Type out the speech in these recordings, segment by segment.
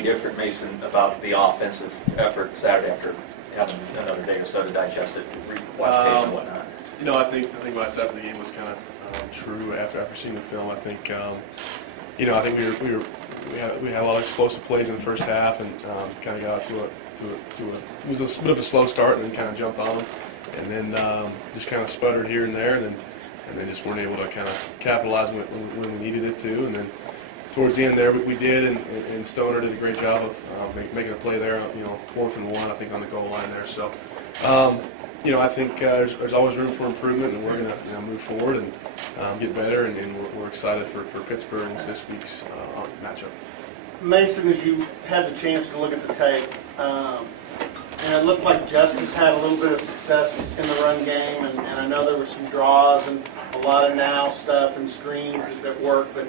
any different, Mason, about the offensive effort Saturday after having another day or so to digest it, watch tapes and whatnot? I think what I said after the game was kind of true after seeing the film. I think I think we had a lot of explosive plays in the first half, and kind of got to it was a bit of a slow start, and then kind of jumped on them, and then just kind of sputtered here and there, and then just weren't able to kind of capitalize when we needed it to, and then towards the end there we did, and Stoner did a great job of making a play there, 4th and 1, I think, on the goal line there. So, I think there's always room for improvement, and we're going to move forward and get better, and we're excited for Pittsburgh in this week's matchup. Mason, as you had the chance to look at the tape, and it looked like Justice had a little bit of success in the run game, and I know there were some draws and a lot of now stuff and screens that work, but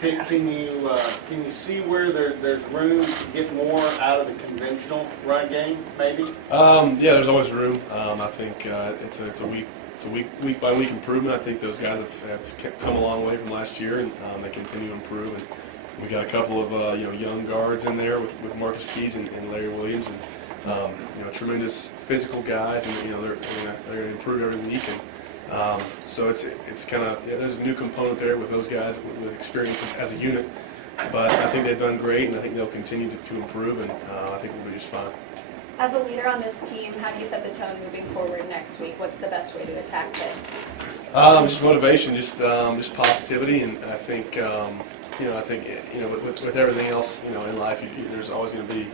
can you see where there's room to get more out of the conventional run game, maybe? Yeah, there's always room. I think it's a week by week improvement. I think those guys have come a long way from last year, and they continue to improve. And we got a couple of young guards in there with Marcus Keys and Larry Williams, and tremendous physical guys, and they're going to improve every week. And so it's kind of there's a new component there with those guys with experience as a unit, but I think they've done great, and I think they'll continue to improve, and I think we'll be just fine. As a leader on this team, how do you set the tone moving forward next week? What's the best way to attack it? Just motivation, just positivity, and I think with everything else in life, there's always going to be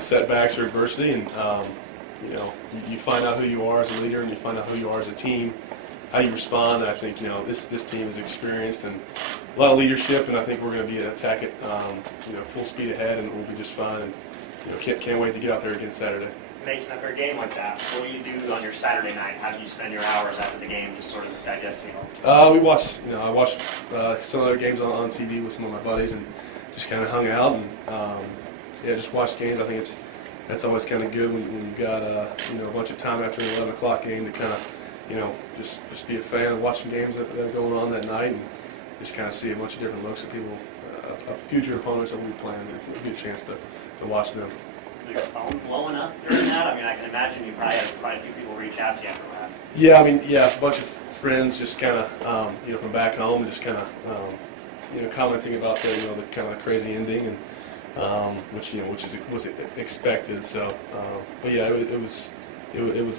setbacks or adversity, and you find out who you are as a leader, and you find out who you are as a team, how you respond. And I think this team is experienced and a lot of leadership, and I think we're going to be attack it full speed ahead, and we'll be just fine. And can't wait to get out there again Saturday. Mason, after a game like that, what do you do on your Saturday night? How do you spend your hours after the game, just sort of digesting it? I watched some other games on TV with some of my buddies, and just kind of hung out and just watched games. I think that's always kind of good when you've got a bunch of time after an 11 o'clock game to kind of just be a fan of watching games that are going on that night, and just kind of see a bunch of different looks at people, future opponents that we'll be playing. It's a good chance to watch them. Was your phone blowing up during that? I mean, I can imagine you probably had quite a few people reach out to you after that. Yeah, a bunch of friends just kind of from back home, just kind of commenting about the the kind of crazy ending, and which was expected. So, but yeah, it was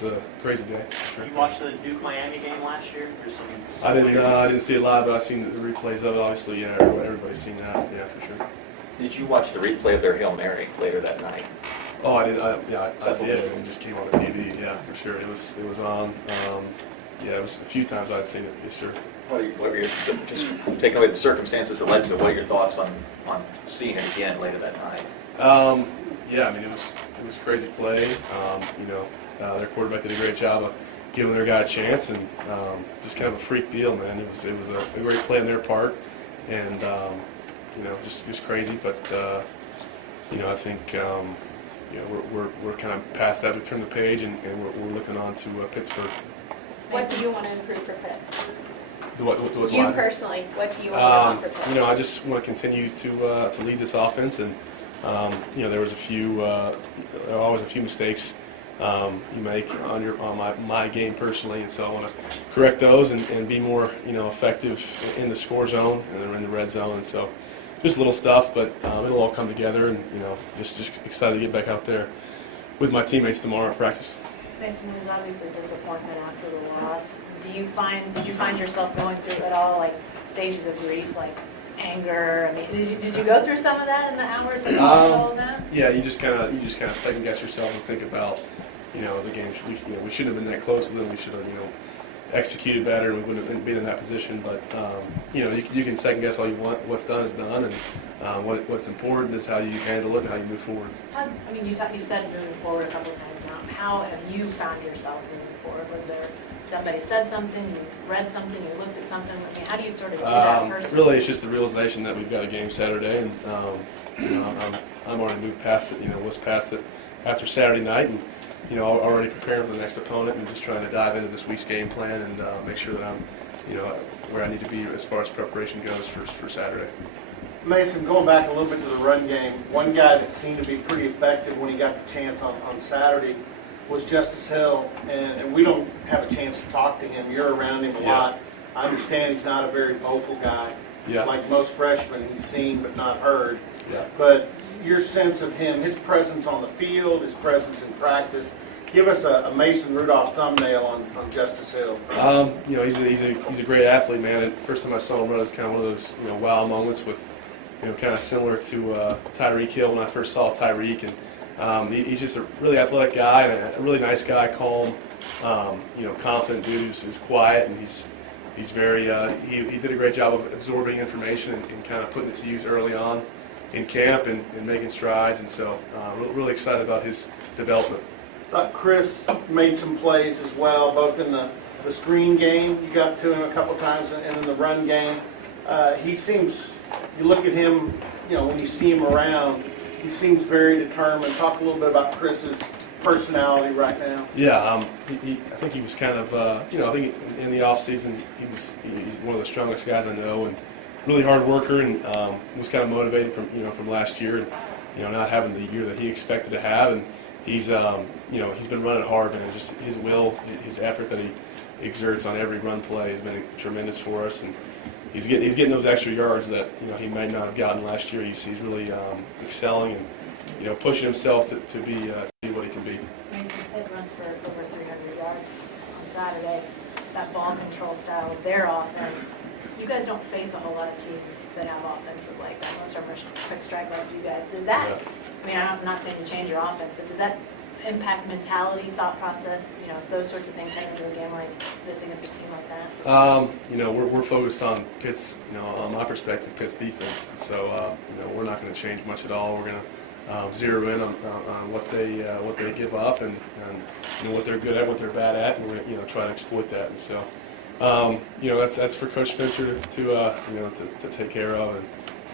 a crazy day. Sure. You watched the Duke Miami game last year? I didn't see it live, but I've seen the replays of it. Obviously, yeah, everybody's seen that. Yeah, for sure. Did you watch the replay of their Hail Mary later that night? Oh, I did. I did. It just came on the TV. Yeah, for sure. It was on. It was a few times I'd seen it. Yes, sir. What were your, just taking away the circumstances that led to it, what are your thoughts on seeing it again later that night? Yeah, I mean, it was a crazy play. Their quarterback did a great job of giving their guy a chance, and just kind of a freak deal, man. It was a great play on their part, and just crazy. But I think we're kind of past that. We turned the page, and we're looking on to Pittsburgh. What do you want to improve for Pitt? You personally, what do you want to improve for Pitt? I just want to continue to lead this offense, and there was there are always a few mistakes you make on my game personally, and so I want to correct those and be more effective in the score zone and then in the red zone, and so just little stuff, but it'll all come together, and just excited to get back out there with my teammates tomorrow at practice. Mason, there's obviously disappointment after the loss. Did you find yourself going through at all like stages of grief, like anger? I mean, did you go through some of that in the hours that you all of that? Yeah, you just kind of second guess yourself and think about the game. We shouldn't have been that close with them. We should have executed better, and we wouldn't have been in that position. But you can second guess all you want. What's done is done, and what's important is how you handle it and how you move forward. You said moving forward a couple of times now. How have you found yourself moving forward? Was there somebody said something, you read something, you looked at something? I mean, how do you sort of do that personally? Really, it's just the realization that we've got a game Saturday, and I'm already moved past it. Was past it after Saturday night, and already preparing for the next opponent, and just trying to dive into this week's game plan and make sure that I'm where I need to be as far as preparation goes for Saturday. Mason, going back a little bit to the run game, one guy that seemed to be pretty effective when he got the chance on Saturday was Justice Hill, and we don't have a chance to talk to him. You're around him a lot. I understand he's not a very vocal guy. Yeah. Like most freshmen, he's seen but not heard. Yeah. But your sense of him, his presence on the field, his presence in practice, give us a Mason Rudolph thumbnail on Justice Hill. You know, he's a great athlete, man. And first time I saw him run, it was kind of one of those, you know, wow moments with, you know, kind of similar to Tyreek Hill when I first saw Tyreek. And he's just a really athletic guy and a really nice guy, calm, you know, confident dude who's quiet, and he's very, he did a great job of absorbing information and kind of putting it to use early on in camp and making strides. And so really excited about his development. Chris made some plays as well, both in the screen game, you got to him a couple times, and in the run game. He seems, you look at him, you know, when you see him around, he seems very determined. Talk a little bit about Chris's personality right now. Yeah, I think he was kind of, you know, I think in the off season he's one of the strongest guys I know, and really hard worker, and was kind of motivated from last year, and you know, not having the year that he expected to have, and he's you know, he's been running hard, man. Just his will, his effort that he exerts on every run play has been tremendous for us, and he's getting those extra yards that, you know, he might not have gotten last year. He's really excelling and, you know, pushing himself to be what he can be. Mason Pitt runs for over 300 yards on Saturday. That ball control style of their offense. You guys don't face a whole lot of teams that have offenses like that, unless they're quick strike like you guys. Does that? Yeah. I mean, I'm not saying to change your offense, but does that impact mentality, thought process? You know, those sorts of things heading into a game like this against a team like that. You know, we're focused on Pitt's, you know, on my perspective, Pitt's defense, and so you know, we're not going to change much at all. We're going to zero in on what they give up and you know, what they're good at, what they're bad at, and we're going to, you know, try to exploit that. And so you know, that's for Coach Spencer to you know, to take care of. And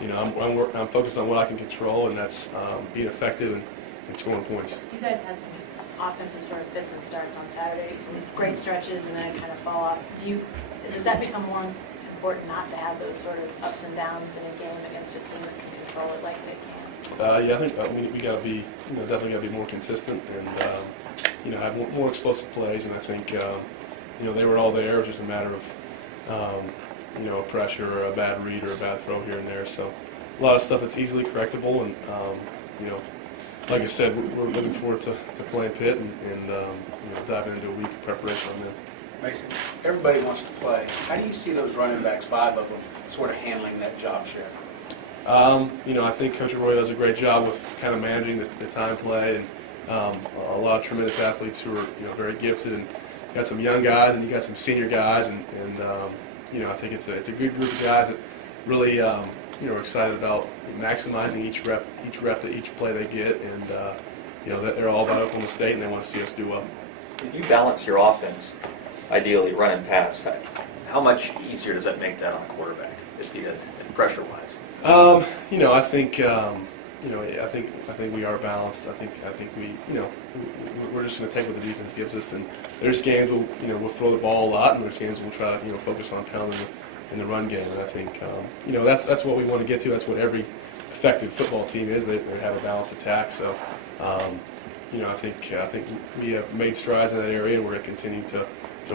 you know, I'm focused on what I can control, and that's being effective and scoring points. You guys had some offensive sort of fits and starts on Saturday, some great stretches, and then kind of fall off. Does that become more important not to have those sort of ups and downs in a game against a team that can control it like they can? Yeah, I think we got to be, you know, definitely got to be more consistent and you know, have more explosive plays. And I think you know, they were all there. It was just a matter of you know, a pressure or a bad read or a bad throw here and there. So a lot of stuff that's easily correctable, and you know, like I said, we're looking forward to playing Pitt and you know, diving into a week of preparation on them. Mason, everybody wants to play. How do you see those running backs, 5 of them, sort of handling that job share? You know, I think Coach Roy does a great job with kind of managing the time play, and a lot of tremendous athletes who are, you know, very gifted, and you got some young guys and you got some senior guys, and you know, I think it's a good group of guys that really you know, are excited about maximizing each rep, each play they get, and you know, that they're all about Oklahoma State and they want to see us do well. If you balance your offense, ideally run and pass, how much easier does that make that on a quarterback, pressure-wise? You know, I think you know, I think we are balanced. I think we, you know, we're just going to take what the defense gives us, and there's games we'll throw the ball a lot, and there's games we'll try to, you know, focus on pounding in the run game. And I think you know, that's what we want to get to. That's what every effective football team is. They have a balanced attack. So you know, I think we have made strides in that area, and we're going to continue to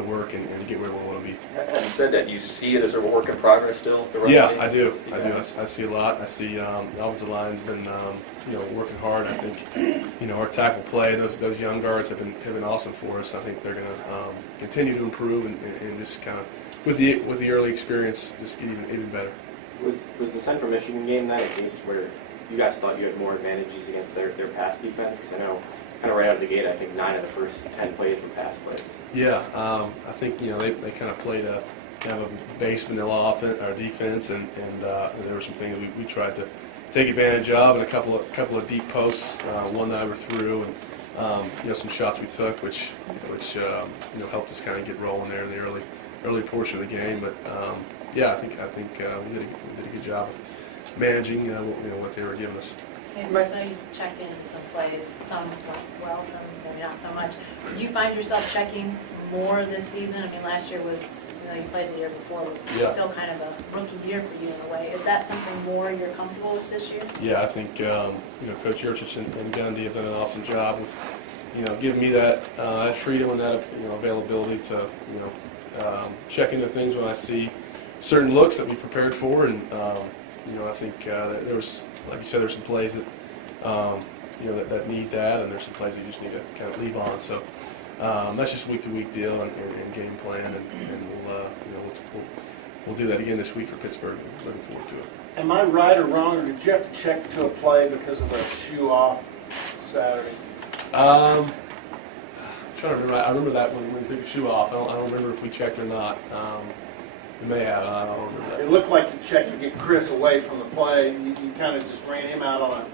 work and to get where we want to be. Having said that, you see it as a work in progress still? The run Yeah, game? I do. I see a lot. I see the offensive line's been you know, working hard. I think, you know, our tackle play, those young guards have been awesome for us. I think they're going to continue to improve and just kind of with the early experience just get even better. Was the Central Michigan game that a case where you guys thought you had more advantages against their pass defense? Because I know, kind of right out of the gate, I think 9 of the first 10 plays were pass plays. Yeah, I think, you know, they kind of played a kind of a base vanilla offense or defense, and there were some things we tried to take advantage of, and a couple of deep posts, one that I overthrew, and you know, some shots we took, which you know, helped us kind of get rolling there in the early portion of the game. But yeah, I think we did a good job of managing you know, what they were giving us. Okay, so I saw you checked in some plays, some went well, some maybe not so much. Do you find yourself checking more this season? I mean, last year was you know, you played the year before, was Yeah. still kind of a rookie year for you in a way. Is that something more you're comfortable with this year? Yeah, I think Coach Yurchich and Gundy have done an awesome job with giving me that freedom and that availability to check into things when I see certain looks that we prepared for, and I think there was, like you said, there's some plays that that need that, and there's some plays that you just need to kind of leave on. So that's just a week-to-week deal and game plan, and we'll do that again this week for Pittsburgh. Looking forward to it. Am I right or wrong, or did you have to check to a play because of a shoe off Saturday? I'm trying to remember. I remember that when we took a shoe off. I don't remember if we checked or not. We may have. I don't remember that. It looked like you checked to get Chris away from the play. You kind of just ran him out on a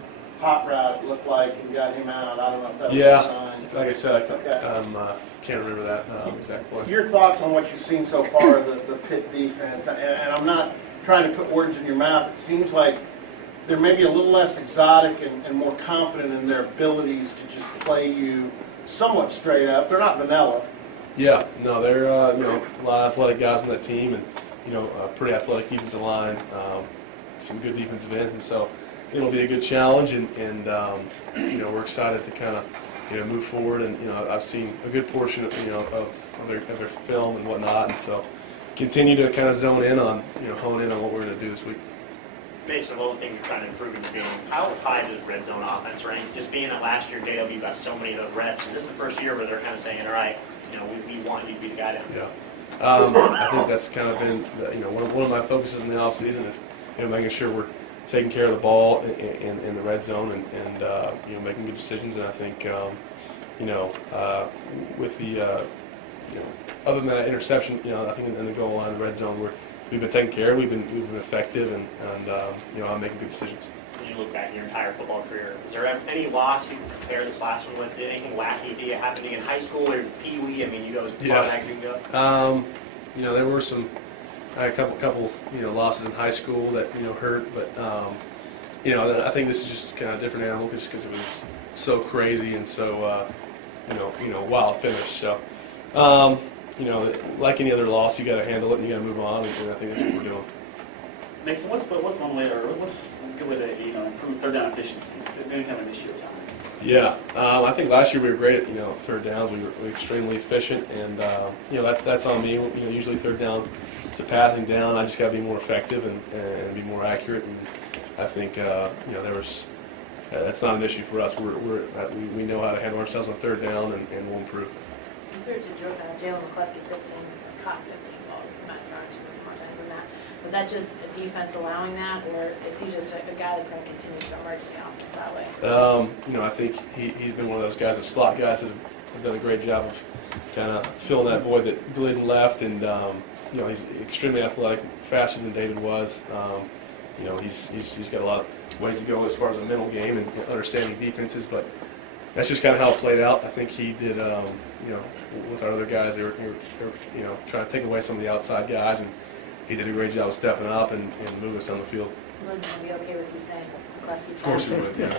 hot route, it looked like, and got him out. I don't know if that was a sign. Like I said, Okay. can't remember that exact play. Your thoughts on what you've seen so far of the Pitt defense, and I'm not trying to put words in your mouth. It seems like they're maybe a little less exotic and more confident in their abilities to just play you somewhat straight up. They're not vanilla. Yeah, no, they're a lot of athletic guys on that team, and a pretty athletic defensive line, some good defensive ends, and so it'll be a good challenge, and we're excited to kind of move forward. And I've seen a good portion of their film and whatnot, and so continue to kind of zone in on hone in on what we're going to do this week. Based on all the things you're trying to improve in the game, how high does red zone offense rank? Just being that last year JW got so many of those reps, and this is the first year where they're kind of saying, all right, we want you to be the guy down there. Yeah, I think that's kind of been one of my focuses in the off season is making sure we're taking care of the ball in the red zone and making good decisions. And I think with the other than that interception, I think in the goal line, red zone, we've been taken care of. We've been effective, and I'm making good decisions. When you look back in your entire football career, is there any loss you can compare this last one with? Did anything wacky did happening in high school or Pee Wee? I mean, you go as far back as you can go. There were I had a couple losses in high school that hurt, but I think this is just kind of a different animal just because it was so crazy and so wild finish. So like any other loss, you got to handle it and you got to move on, and I think that's what we're doing. Mason, what's one way, or what's a good way to improve third down efficiency? It's been kind of an issue at times. Yeah, I think last year we were great at third downs. We were extremely efficient, and that's on me. Usually third down, it's a passing down. I just got to be more effective and be more accurate. And I think that's not an issue for us. We know how to handle ourselves on third down, and we'll improve. Compared to Jalen McCluskey, 15 caught 15 balls, Matt throwing 2 more times than that. Was that just a defense allowing that, or is he just a guy that's going to continue to emerge the offense that way? I think he's been one of those guys, the slot guys that have done a great job of kind of filling that void that Glidden left, and he's extremely athletic, faster than David was. He's got a lot of ways to go as far as a mental game and understanding defenses, but that's just kind of how it played out. I think he did, with our other guys, they were trying to take away some of the outside guys, and he did a great job of stepping up and moving us on the field. Would be okay with you saying McCluskey's Of course we would, yeah,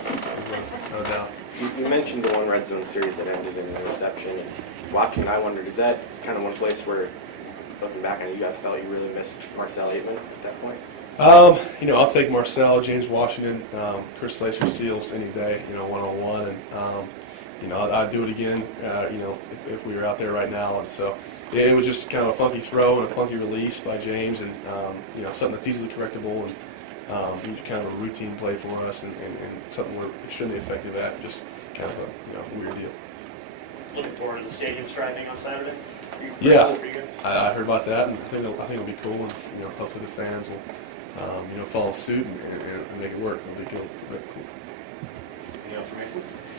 no doubt. You mentioned the one red zone series that ended in an interception. And watching, I wondered, is that kind of one place where, looking back on it, you guys felt you really missed Marcel Aitman at that point? I'll take Marcel, James Washington, Chris Slater Seals any day, one-on-one, and I'd do it again, if we were out there right now. And so it was just kind of a funky throw and a funky release by James, and something that's easily correctable, and he's kind of a routine play for us, and something we're extremely effective at. Just kind of a weird deal. Looking forward to the stadium striping on Saturday? Yeah, I heard about that, and I think it'll be cool, and hopefully the fans will follow suit and make it work. It'll be cool. Anything else for Mason?